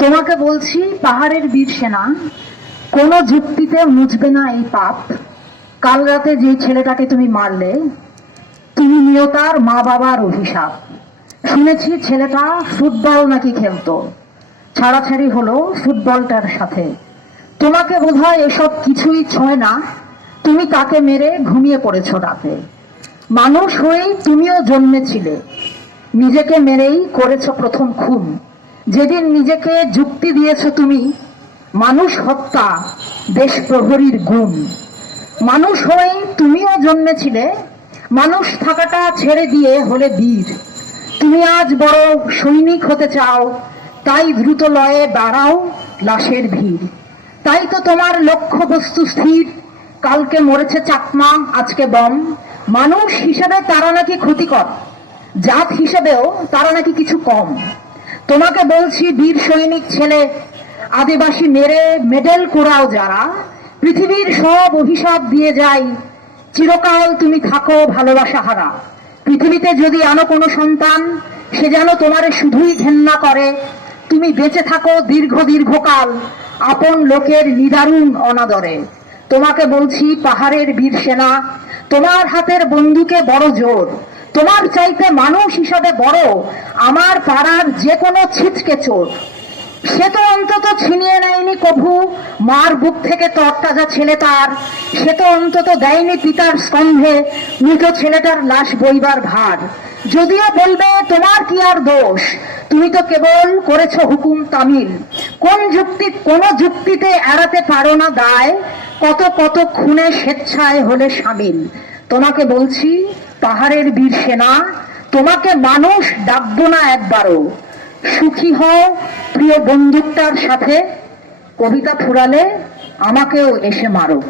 তোমাকে বলছি, পাহাড়ের বীর সেনা, কোনো যুক্তিতে মুছবে না এই পাপ। কাল রাতে যে ছেলেটাকে তুমি মারলে, তুমি নিও তার মা বাবার অভিশাপ। শুনেছি ছেলেটা ফুটবল নাকি খেলতো। ছাড়াছাড়ি হলো ফুটবলটার সাথে। তোমাকে বোধহয় এসব কিছুই ছোঁয় না। তুমি তাকে মেরে ঘুমিয়ে পড়েছো রাতে। মানুষ হয়েই তুমিও জন্মেছিলে। নিজেকে মেরেই করেছ প্রথম খুন। যেদিন নিজেকে যুক্তি দিয়েছ তুমি, মানুষ হত্যা, দেশ প্রহরীর গুণ মানুষ হয়ে তুমিও জন্মেছিলে, মানুষ থাকাটা ছেড়ে দিয়ে হলে বীর। তুমি আজ বড় সৈনিক হতে চাও, তাই দ্রুত লয়ে দাঁড়াও লাশের ভিড়। তাই তো তোমার লক্ষ্য বস্তু স্থির, কালকে মরেছে চাকমা, আজকে বম। মানুষ হিসেবে তারা নাকি ক্ষতিকর, জাত হিসেবেও তারা নাকি কিছু কম। তোমাকে বলছি, বীর সৈনিক ছেলে, আদিবাসী মেরে মেডেল কোরাও যারা, পৃথিবীর সব অভিশাপ দিয়ে যাই, চিরকাল তুমি থাকো ভালোবাসা হারা। পৃথিবীতে যদি আনো কোনো সন্তান, সে যেন তোমারে শুধুই ঘেন্না করে। তুমি বেঁচে থাকো দীর্ঘ দীর্ঘকাল, আপন লোকের নিদারুণ অনাদরে। তোমাকে বলছি, পাহাড়ের বীর সেনা, তোমার হাতের বন্দুকে বড় জোর। তোমার চাইতে মানুষ হিসাবে বড় আমার পাড়ার যে কোনো ছিচকে চোর। সে তো অন্তত ছিনিয়ে নেয়নি কভু, মার বুক থেকে তরতাজা ছেলে তার। সে তো অন্তত দেয়নি পিতার স্কন্ধে, মৃত ছেলেটার লাশ বইবার ভার। যদিও বলবে, তোমার কি আর দোষ? তুমি তো কেবল করেছ হুকুম তামিল। কোন যুক্তি, কোন যুক্তিতে এড়াতে পারো না দায়। কত কত খুনে স্বেচ্ছায় হলে সামিল। তোমাকে বলছি পাহাড়ের বীর সেনা, তোমাকে মানুষ ডাকবো না একবারও। সুখী হও প্রিয় বন্দুকটার সাথে, কবিতা ফুরালে আমাকেও এসে মারো।